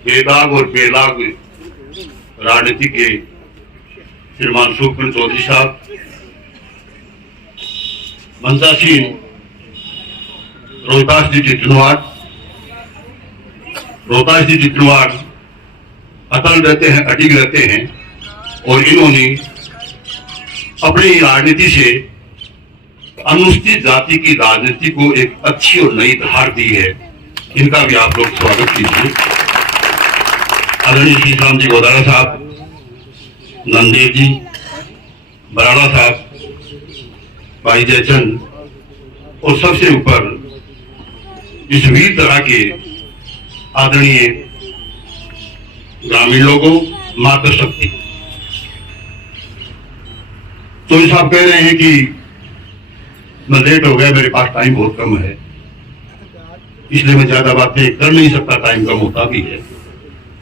बेदाग और बेलाग राजनीति के श्रीमान सुखमन चौधरी साहब, मंसासीन रोहतास जी चितनवाड़ अटल रहते हैं, अडिग रहते हैं और इन्होंने अपनी राजनीति से अनुसूचित जाति की राजनीति को एक अच्छी और नई धार दी है। इनका भी आप लोग स्वागत कीजिए। आदरणीय श्री राम जी गोदारा साहब, नंदेव जी, बराड़ा साहब, भाई जयचंद और सबसे ऊपर इस वीर तरह के आदरणीय ग्रामीण लोगों, मातृशक्ति। तो साहब कह रहे हैं कि मैं लेट हो गया, मेरे पास टाइम बहुत कम है, इसलिए मैं ज्यादा बातें कर नहीं सकता, टाइम कम होता भी है।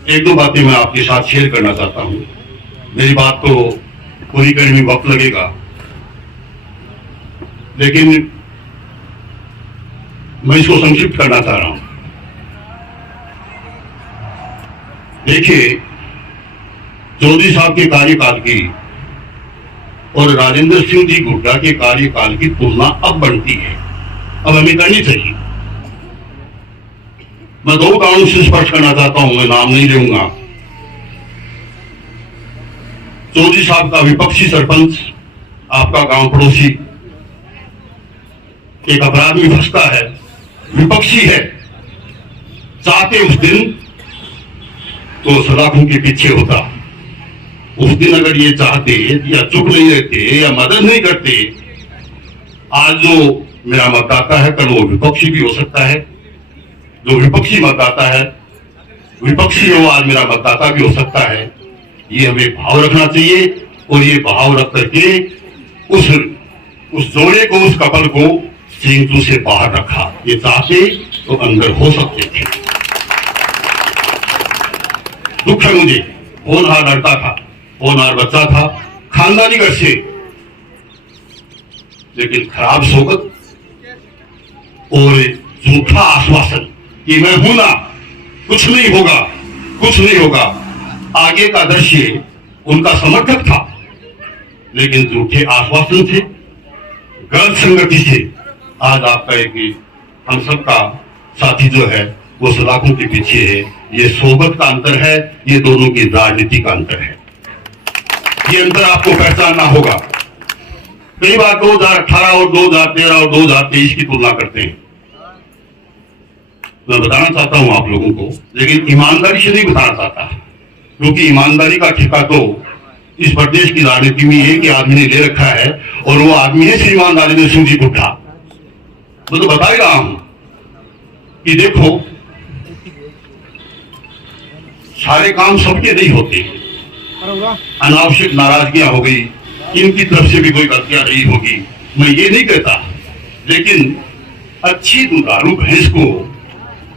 एक दो बातें मैं आपके साथ शेयर करना चाहता हूं। मेरी बात तो पूरी करने में वक्त लगेगा, लेकिन मैं इसको संक्षिप्त करना चाह रहा हूं। देखिए, चौधरी साहब के कार्यकाल की और राजेंद्र सिंह जी गुड्डा के कार्यकाल की तुलना अब बनती है, अब हमें करनी चाहिए। मैं दो कारणों से स्पष्ट करना चाहता हूं, मैं नाम नहीं लूंगा। चौधरी साहब का विपक्षी सरपंच, आपका गांव पड़ोसी, एक अपराध में फंसता है, विपक्षी है, चाहते उस दिन तो सलाखों के पीछे होता। उस दिन अगर ये चाहते या चुप नहीं रहते या मदद नहीं करते, आज जो मेरा मतदाता है कल वो विपक्षी भी हो सकता है। जो विपक्षी मतदाता है, विपक्षी हो आज मेरा मतदाता भी हो सकता है। ये हमें भाव रखना चाहिए और ये भाव रख करके उस जोड़े को, उस कपल को सिंगटू से बाहर रखा। ये चाहते तो अंदर हो सकते थे। दुख है मुझे, होनहार लड़का था, होनहार बच्चा था, खानदानी घर से, लेकिन खराब सोबत और झूठा आश्वासन कि मैं हूं ना, कुछ नहीं होगा, कुछ नहीं होगा। आगे का दृश्य उनका समर्थक था, लेकिन झूठे आश्वासन थे, गलत संगति से आज आपका एक हम सबका साथी जो है वो सलाखों के पीछे है। ये सोबत का अंतर है, ये दोनों की राजनीति का अंतर है। ये अंतर आपको पहचानना होगा। कई बार 2018 और 2013 और 2023 की तुलना करते हैं। मैं बताना चाहता हूं आप लोगों को, लेकिन ईमानदारी से नहीं बताना चाहता, क्योंकि ईमानदारी का ठेका तो इस प्रदेश की राजनीति में एक ही आदमी ने ले रखा है और वो आदमी है श्रीमान राजेंद्र सिंह जी गुड्डा। मैं तो बता ही रहा हूं कि देखो, सारे काम सबके नहीं होते। अनावश्यक नाराजगियां हो गई, इनकी तरफ से भी कोई गलतियां नहीं होगी, मैं ये नहीं कहता, लेकिन अच्छी दुधारू भैंस को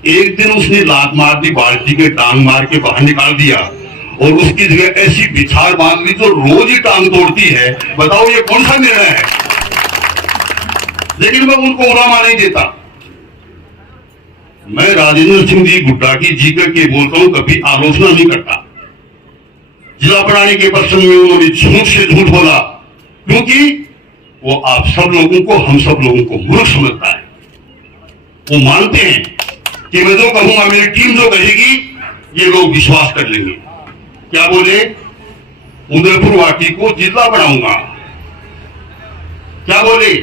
एक दिन उसने लात मार दी, बाल्टी के टांग मार के बाहर निकाल दिया और उसकी जगह ऐसी बिछाड़ बांध ली जो रोज ही टांग तोड़ती है। बताओ ये कौन सा निर्णय है? लेकिन मैं उनको उलामा नहीं देता। मैं राजेंद्र सिंह जी गुड्डा की जी करके बोलता हूं, कभी आलोचना नहीं करता। जिला प्रणाली के प्रसंग में उन्होंने झूठ से झूठ बोला, क्योंकि वो आप सब लोगों को, हम सब लोगों को मूर्ख समझता है। वो मानते हैं कि मैं जो कहूंगा, मेरी टीम जो कहेगी, ये लोग विश्वास कर लेंगे। क्या बोले? उदयपुर वाटी को जिला बनाऊंगा। क्या बोले?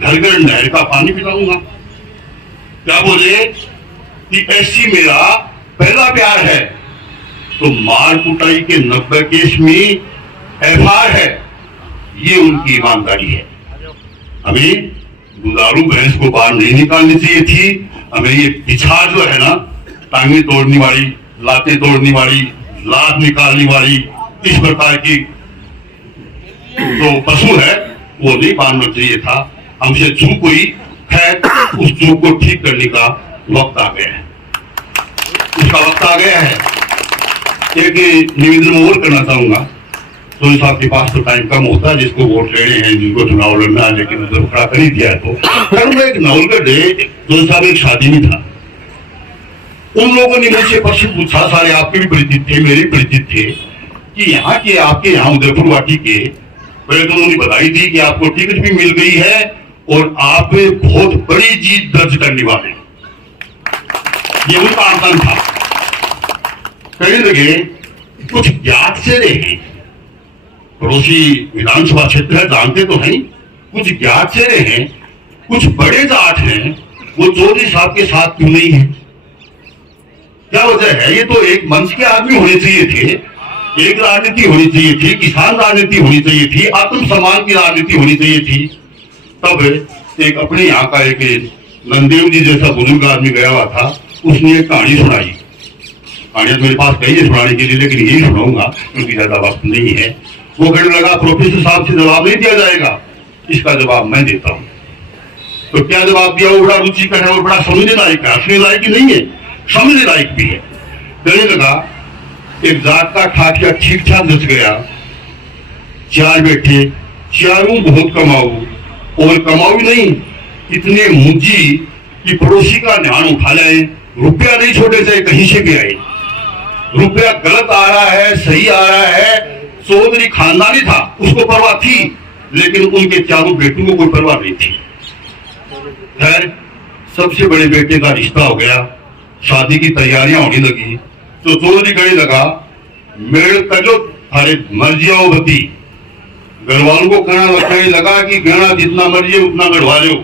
घर घर नहर का पानी पिलाऊंगा। क्या बोले कि ऐसी मेरा पहला प्यार है, तो मार कुटाई के 90 केस में एफआईआर है। ये उनकी ईमानदारी है। हमें दुधारू भैंस को बाहर नहीं निकालनी चाहिए थी। हमें ये पिछाड़ जो है ना, टांगे तोड़ने वाली, लातें तोड़ने वाली, लात निकालने वाली, इस प्रकार की जो पशु है वो नहीं बांधना चाहिए था। हमसे चूक हुई है, उस चूक को ठीक करने का वक्त आ गया है, उसका वक्त आ गया है। एक निवेदन और करना चाहूंगा। तो साहब के पास तो टाइम कम होता है, जिसको वोट लेने हैं, जिनको चुनाव लड़ना है, लेकिन उधर खड़ा कर ही दिया है। तो एक नवलगढ़ साहब एक शादी में था, उन लोगों ने मुझसे प्रश्न पूछा, सारे आपके भी परिचित थे, मेरे भी परिचित थे, कि यहाँ के आपके यहाँ उदयपुर वाटी के पहले तो उन्होंने बताई थी कि आपको टिकट भी मिल गई है और आप बहुत बड़ी जीत दर्ज करने वाले, ये उनका आंकलन था। कहने लगे कुछ ज्ञात से रहे, पड़ोसी विधानसभा क्षेत्र है, जानते तो हैं, कुछ ज्ञात से रहे, कुछ बड़े जाट हैं, वो चौधरी साहब के साथ क्यों नहीं है? क्या वजह है? ये तो एक मंच के आदमी होने चाहिए थे, एक राजनीति होनी चाहिए थी, किसान राजनीति होनी चाहिए थी, आत्मसम्मान की राजनीति होनी चाहिए थी। तब एक अपने यहाँ का एक नंदेव जी जैसा बुजुर्ग आदमी गया हुआ था, उसने एक कहानी सुनाई। कहानियां मेरे पास कही है सुनाने के लिए, लेकिन यही सुनाऊंगा क्योंकि ज्यादा वक्त नहीं है। वो कहने लगा प्रोफेसर साहब से जवाब नहीं दिया जाएगा, इसका जवाब मैं देता हूँ। तो क्या जवाब दिया? वो बड़ा रुचिकर है और बड़ा समझने लायक है, हंसने लायक ही नहीं है, समझने लायक भी है। कहने लगा एक जात का ठाठिया ठीक ठाक जच गया, 4 बेटे, चारों बहुत कमाऊ, और कमाऊ नहीं इतने मुंजी कि पड़ोसी का ध्यान उठा लाए, रुपया नहीं छोड़े चाहे कहीं से भी आए। रुपया गलत आ रहा है, सही आ रहा है, चौधरी खानदानी था, उसको परवाह थी, लेकिन उनके चारों बेटों को कोई परवाह नहीं थी। खैर सबसे बड़े बेटे का रिश्ता हो गया, शादी की तैयारियां होने लगी, तो चौधरी कहने लगा मेरे कजो अरे मर्जियाओ बती, घर वालों को कहने लगा कि गहना जितना मर्जी उतना गढ़वा लो,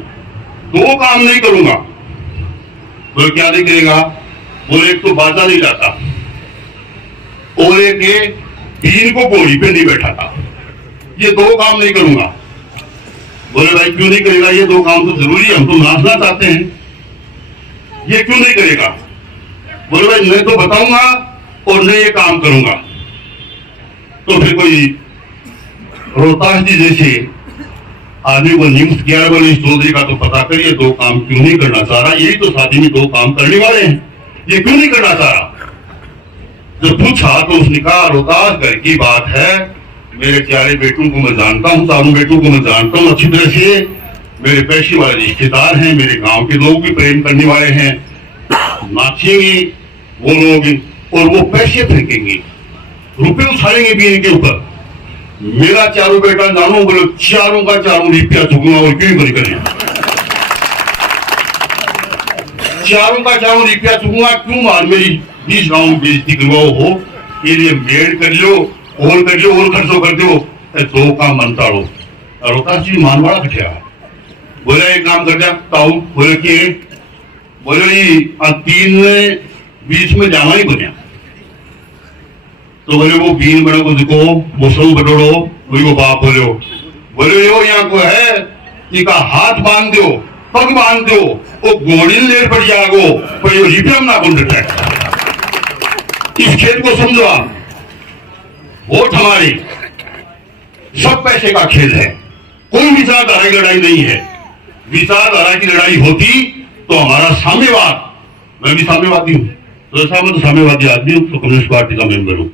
2 काम नहीं करूंगा। बोले क्या नहीं करेगा? बोले एक तो बाजा नहीं जाता और एक बीन को घोड़ी पे नहीं बैठा था, ये 2 काम नहीं करूंगा। बोले भाई क्यों नहीं करेगा? ये 2 काम तो जरूरी है, हम तो नाचना चाहते हैं, ये क्यों नहीं करेगा? बोले भाई मैं तो बताऊंगा और मैं ये काम करूंगा। तो फिर कोई रोहतास जी जैसे आदमी को नियुक्त किया, बोले इस चौधरी का तो पता करिए 2 काम क्यों नहीं करना चाह रहा, यही तो शादी में 2 काम करने वाले हैं, ये क्यों नहीं करना चाह रहा? जब पूछा तो उसने कहा रोहतास घर की बात है, मेरे 4 बेटों को मैं जानता हूँ, 4 बेटों को मैं जानता हूँ अच्छी तरह से, मेरे पैसे वाले रिश्तेदार हैं, मेरे गांव के लोग भी प्रेम करने वाले हैं, नाचेंगे वो लोग और वो पैसे फेंकेंगे, रुपए उछालेंगे भी इनके ऊपर। मेरा 4 बेटा जानो, बोले 4 का 4 रुपया चुकूंगा और क्यों बड़ी करें, 4 का 4 रुपया चुकूंगा, क्यों मार मेरी 20 गाँव में बेइज्जती करवाओ हो, ये लिए मेड़ कर लो और खर्चो कर दो, 2 काम मनता लो। रोहतास जी मानवाड़ा कटिया, बोले एक काम कर जाता हूँ, बोले कि बोले 3 बीच में जाना ही बनिया, तो बोले वो बीन बनो को देखो, वो सब बटोड़ो, वो बाप बोले वो यहाँ को है कि का हाथ बांध दो, पग बांध दो, वो घोड़ी ले पड़ जागो, पर ये रिपम ना बन है। इस खेल को समझो आप, वोट हमारे, सब पैसे का खेल है, कोई विचारधारा की लड़ाई नहीं है। विचारधारा की लड़ाई होती तो हमारा साम्यवाद, मैं भी साम्यवादी हूं, तो ऐसा मैं तो साम्यवादी आदमी हूं, तो कम्युनिस्ट पार्टी का मेंबर हूं।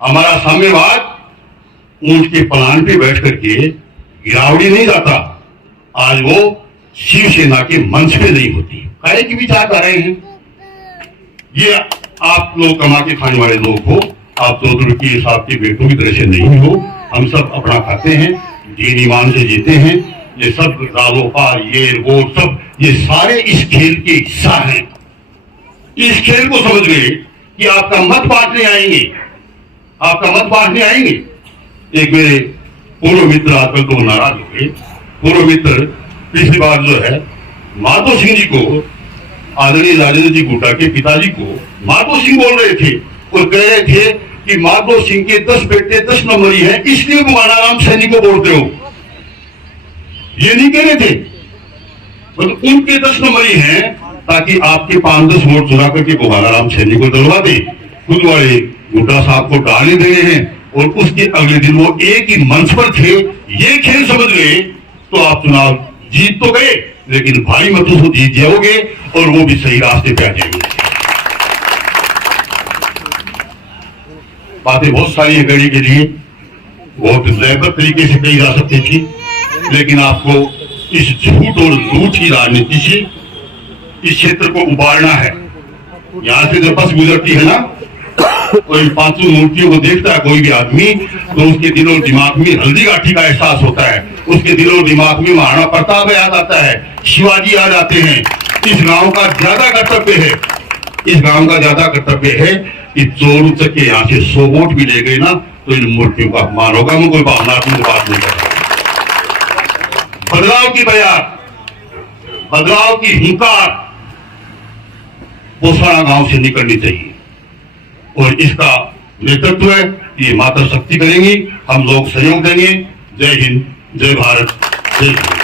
हमारा साम्यवाद ऊंट के पलान पे बैठ करके गिरावड़ी नहीं जाता, आज वो शिवसेना के मंच पे नहीं होती, काहे की विचारधारा हैं। ये आप लोग कमा के खाने वाले लोग हो, आप चौधरी के साहब के बेटों की तरह से नहीं हो, हम सब अपना खाते हैं, दीन ईमान से जीते हैं, ये सब दालों पार ये वो सब ये सारे इस खेल के हिस्सा हैं। इस खेल को समझ गए कि आपका मत बांटने आएंगे, आपका मत बांटने आएंगे। एक मेरे पूर्व मित्र आजकल तो नाराज हो गए, पूर्व मित्र पिछली बार जो है माधो सिंह जी को, आदरणीय राजेंद्र जी गुट्टा के पिताजी को माधो सिंह बोल रहे थे और कह रहे थे कि माधो सिंह के 10 बेटे 10 नंबरी हैं, इसलिए भगवानाराम सैनी को बोलते हो, ये नहीं कह रहे थे, मतलब उनके 10 नंबरी हैं ताकि आपके 5-10 वोट चुरा करके भगवानाराम सैनी को डलवा दे, खुद वाले गुड्डा साहब को डालने दे रहे हैं, और उसके अगले दिन वो एक ही मंच पर थे। ये खेल समझ गए तो आप चुनाव जीत तो गए, लेकिन भारी मतों से जीत जाओगे और वो भी सही रास्ते पे आ जाएंगे। बातें बहुत सारी है गढ़ी के लिए, बहुत लयबद्ध तरीके से कही जा सकती थी, लेकिन आपको इस झूठ और लूट की राजनीति से इस क्षेत्र को उबारना है। यहाँ से जब बस गुजरती है ना, तो इन पांचों मूर्तियों को देखता है कोई भी आदमी, तो उसके दिलो दिमाग में हल्दी घाटी का एहसास होता है, उसके दिलो दिमाग में महाराणा प्रताप याद आता है, शिवाजी याद आते हैं। इस गांव का ज्यादा कर्तव्य है, इस गांव का ज्यादा कर्तव्य है कि चोर उचक के यहाँ से 100 वोट भी ले गए ना, तो इन मूर्तियों का अपमान होगा। मैं कोई भावनात्मक बात नहीं कर रहा। बदलाव की बयान, बदलाव की हुंकार पोसाड़ा गांव से निकलनी चाहिए, और इसका नेतृत्व है ये माता शक्ति करेंगी, हम लोग सहयोग देंगे। जय हिंद, जय भारत, जय हिंद।